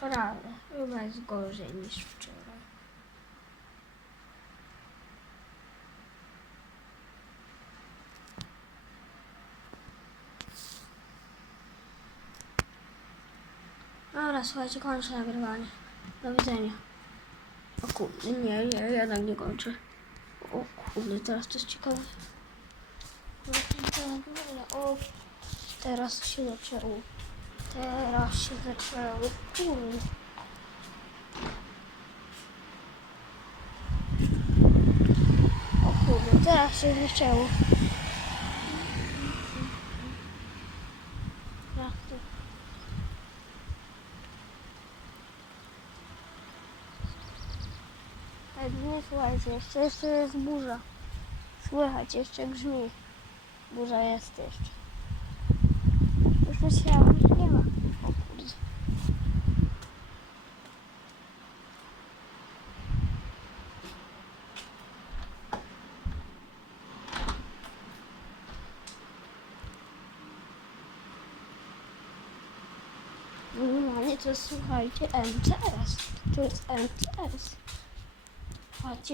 Prawda, chyba jest gorzej niż wczoraj. Dobra, słuchajcie, kończę nagrywanie. Do widzenia. O kurde, nie, jednak nie kończę. O kurde, teraz to jest ciekawe. O, teraz się zaczęło. Kurde. O kurde, teraz się zaczęło. Jak to? Ale nie słuchajcie, jeszcze jest burza. Słychać, jeszcze grzmi. Burza jest jeszcze. Już myślałam, że nie ma. O kurde. Normalnie to jest, słuchajcie, MCS. To jest MCS. Patrzcie.